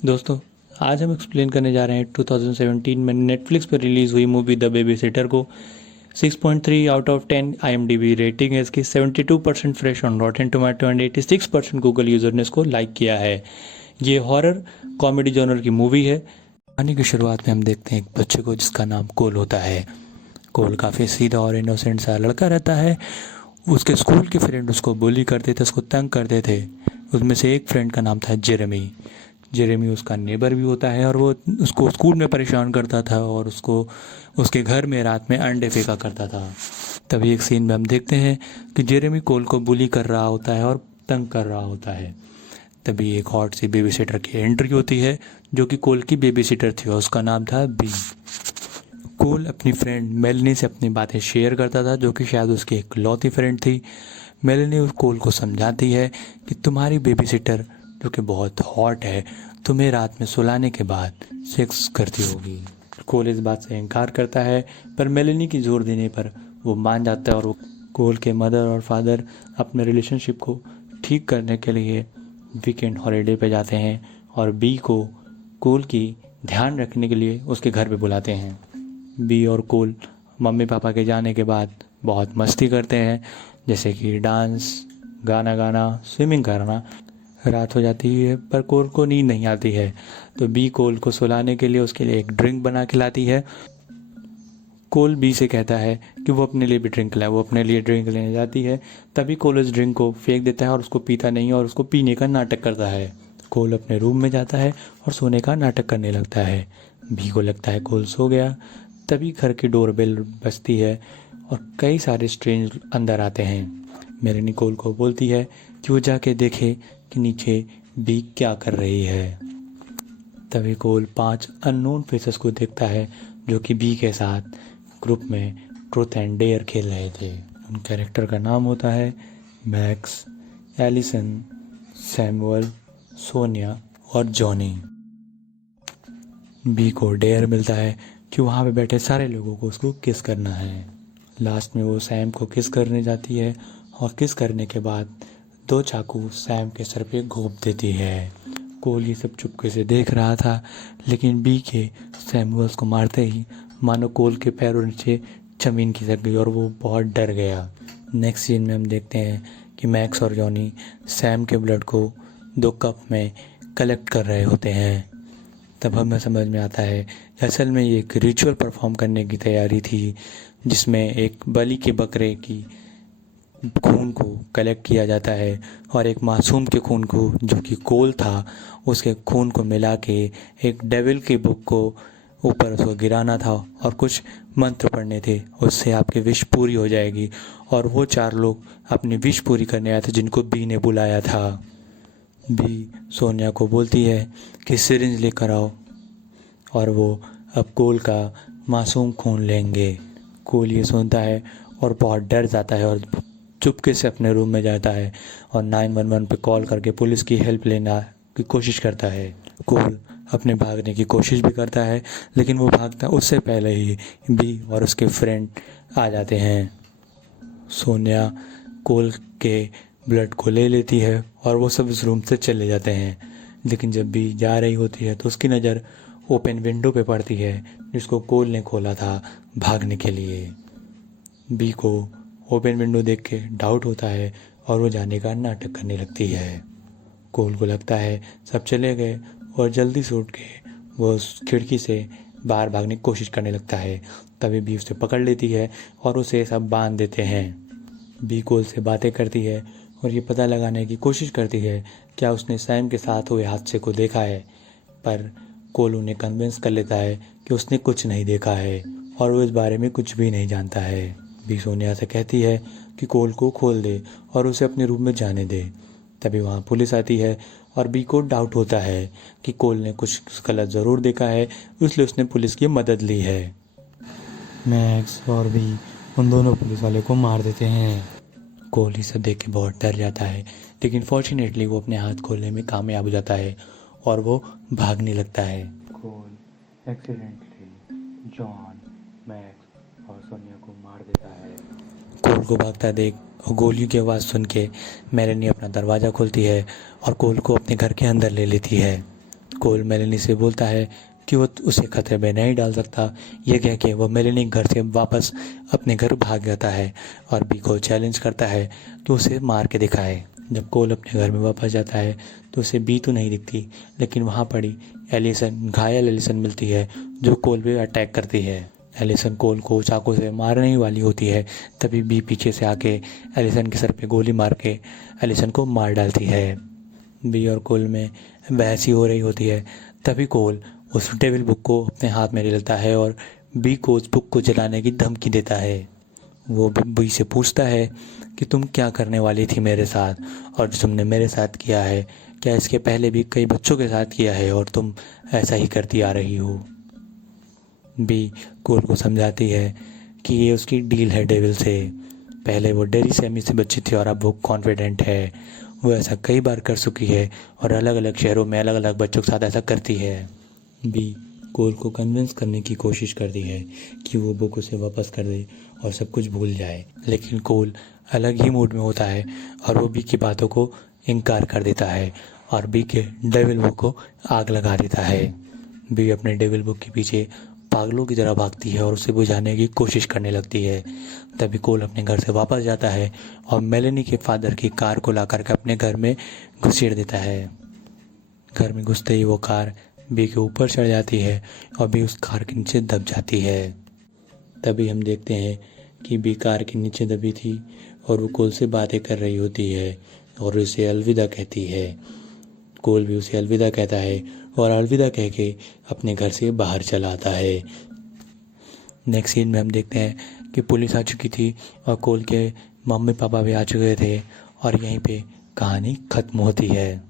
दोस्तों, आज हम एक्सप्लेन करने जा रहे हैं 2017 में नेटफ्लिक्स पर रिलीज़ हुई मूवी द बेबी सिटर को। 6.3 आउट ऑफ 10 IMDb रेटिंग है इसकी। 72% fresh on Rotten tomato and 86% Google user ने इसको लाइक किया है। ये हॉरर कॉमेडी जॉनर की मूवी है। कहानी की शुरुआत में हम देखते हैं एक बच्चे को जिसका नाम कोल होता है। कोल काफ़ी सीधा और इनोसेंट सा लड़का रहता है। उसके स्कूल के फ्रेंड उसको बुली करते थे, उसको तंग करते थे। उसमें से एक फ्रेंड का नाम था जेरेमी। जेरेमी उसका नेबर भी होता है और वो उसको स्कूल में परेशान करता था और उसको उसके घर में रात में अंडे फेंका करता था। तभी एक सीन में हम देखते हैं कि जेरेमी कोल को बुली कर रहा होता है और तंग कर रहा होता है। तभी एक हॉट सी बेबी सिटर की एंट्री होती है जो कि कोल की बेबी सिटर थी और उसका नाम था बी। कोल अपनी फ्रेंड मेलनी से अपनी बातें शेयर करता था जो कि शायद उसकी एक लौती फ्रेंड थी। मेलनी उस कोल को समझाती है कि तुम्हारी बेबी सिटर जो कि बहुत हॉट है तुम्हें रात में सुलाने के बाद सेक्स करती होगी। कोल इस बात से इनकार करता है पर मेलनी की जोर देने पर वो मान जाता है और वो कोल के मदर और फादर अपने रिलेशनशिप को ठीक करने के लिए वीकेंड हॉलीडे पे जाते हैं और बी को कोल की ध्यान रखने के लिए उसके घर पे बुलाते हैं। बी और कोल मम्मी पापा के जाने के बाद बहुत मस्ती करते हैं, जैसे कि डांस, गाना गाना, स्विमिंग करना। रात हो जाती है पर कोल को नींद नहीं आती है तो बी कोल को सुलाने के लिए उसके लिए एक ड्रिंक बना के लाती है। कोल बी से कहता है कि वो अपने लिए भी ड्रिंक लाए। वो अपने लिए ड्रिंक लेने जाती है। तभी कोल उस ड्रिंक को फेंक देता है और उसको पीता नहीं है और उसको पीने का नाटक करता है। कोल अपने रूम में जाता है और सोने का नाटक करने लगता है। बी को लगता है कोल सो गया। तभी घर की डोरबेल बजती है और कई सारे स्ट्रेंज अंदर आते हैं। मेरेनी कोल को बोलती है कि वो जाके देखे कि नीचे बी क्या कर रही है। तभी कोल 5 अननोन फेसेस को देखता है जो कि बी के साथ ग्रुप में ट्रूथ एंड डेयर खेल रहे थे। उन कैरेक्टर का नाम होता है मैक्स, एलिसन, सैमुअल, सोनिया और जॉनी। बी को डेयर मिलता है कि वहाँ पे बैठे सारे लोगों को उसको किस करना है। लास्ट में वो सैम को किस करने जाती है और किस करने के बाद 2 चाकू सैम के सर पे घोंप देती है। कोल ये सब चुपके से देख रहा था लेकिन बी के सैमुअल्स को मारते ही मानो कोल के पैरों नीचे जमीन खिसक गई और वो बहुत डर गया। नेक्स्ट सीन में हम देखते हैं कि मैक्स और जॉनी सैम के ब्लड को 2 कप में कलेक्ट कर रहे होते हैं। तब हमें समझ में आता है कि असल में ये एक रिचुअल परफॉर्म करने की तैयारी थी जिसमें एक बलि के बकरे की खून को कलेक्ट किया जाता है और एक मासूम के खून को जो कि कोल था उसके खून को मिला के एक डेविल की बुक को ऊपर उसको गिराना था और कुछ मंत्र पढ़ने थे, उससे आपकी विश पूरी हो जाएगी। और वो 4 लोग अपनी विश पूरी करने आए थे जिनको बी ने बुलाया था। बी सोनिया को बोलती है कि सिरिंज लेकर आओ और वो अब कोल का मासूम खून लेंगे। कोल ये सुनता है और बहुत डर जाता है और चुपके से अपने रूम में जाता है और 911 पे कॉल करके पुलिस की हेल्प लेना की कोशिश करता है। कोल अपने भागने की कोशिश भी करता है लेकिन वो भागता उससे पहले ही बी और उसके फ्रेंड आ जाते हैं। सोनिया कोल के ब्लड को ले लेती है और वो सब उस रूम से चले जाते हैं। लेकिन जब बी जा रही होती है तो उसकी नज़र ओपन विंडो पे पड़ती है जिसको कोल ने खोला था भागने के लिए। बी को ओपन विंडो देख के डाउट होता है और वो जाने का नाटक करने लगती है। कोल को लगता है सब चले गए और जल्दी से उठ के वो उस खिड़की से बाहर भागने की कोशिश करने लगता है। तभी बी उसे पकड़ लेती है और उसे सब बांध देते हैं। बी कोल से बातें करती है और ये पता लगाने की कोशिश करती है क्या उसने सैम के साथ हुए हादसे को देखा है, पर कोल उन्हें कन्विंस कर लेता है कि उसने कुछ नहीं देखा है और वो इस बारे में कुछ भी नहीं जानता है। बी सोनिया से कहती है कि कोल को खोल दे और उसे अपने रूम में जाने दे। तभी वहाँ पुलिस आती है और बी को डाउट होता है कि कोल ने कुछ गलत ज़रूर देखा है, इसलिए उसने पुलिस की मदद ली है। मैक्स और बी उन दोनों पुलिस वाले को मार देते हैं। कोल ये सब देख के बहुत डर जाता है लेकिन फॉर्चुनेटली वो अपने हाथ खोलने में कामयाब हो जाता है और वो भागने लगता है। कोल एक्सीडेंटली जॉन, मैक्स और सोनिया को मार देता है। कोल को भागता देख और गोलियों की आवाज़ सुन के मेलेनी अपना दरवाज़ा खोलती है और कोल को अपने घर के अंदर ले लेती है। कोल मेलेनी से बोलता है कि वो उसे खतरे में नहीं डाल सकता। ये कह के वो मेलेनी घर से वापस अपने घर भाग जाता है और बी को चैलेंज करता है कि उसे मार के दिखाए। जब कोल अपने घर में वापस जाता है तो उसे बी तो नहीं दिखती, लेकिन वहाँ पड़ी घायल एलिसन मिलती है जो कोल पे अटैक करती है। एलिसन कोल को चाकू से मारने ही वाली होती है, तभी बी पीछे से आके एलिसन के सर पे गोली मार के एलिसन को मार डालती है। बी और कोल में बहस ही हो रही होती है, तभी कोल उस डेविल बुक को अपने हाथ में ले लेता है और बी को उस बुक को जलाने की धमकी देता है। वो बी से पूछता है कि तुम क्या करने वाली थी मेरे साथ, और जो तुमने मेरे साथ किया है क्या इसके पहले भी कई बच्चों के साथ किया है और तुम ऐसा ही करती आ रही हो। बी कोल को समझाती है कि ये उसकी डील है डेविल से। पहले वो डेरी सेमी से बच्ची थी और अब वो कॉन्फिडेंट है। वो ऐसा कई बार कर चुकी है और अलग अलग शहरों में अलग अलग बच्चों के साथ ऐसा करती है। बी कोल को कन्विंस करने की कोशिश करती है कि वो बुक उसे वापस कर दे और सब कुछ भूल जाए, लेकिन कोल अलग ही मूड में होता है और वो बी की बातों को इनकार कर देता है और बी के डेविल बुक को आग लगा देता है। बी अपने डेविल बुक के पीछे पागलों की तरह भागती है और उसे बुझाने की कोशिश करने लगती है। तभी कोल अपने घर से वापस जाता है और मेलेनी के फादर की कार को ला करके अपने घर में घुसेड़ देता है। घर में घुसते ही वो कार बी के ऊपर चढ़ जाती है और बी उस कार के नीचे दब जाती है। तभी हम देखते हैं कि बी कार के नीचे दबी थी और वो कोल से बातें कर रही होती है और उसे अलविदा कहती है। कोल भी उसे अलविदा कहता है और अलविदा कह के अपने घर से बाहर चला आता है। नेक्स्ट सीन में हम देखते हैं कि पुलिस आ चुकी थी और कोल के मम्मी पापा भी आ चुके थे और यहीं पे कहानी ख़त्म होती है।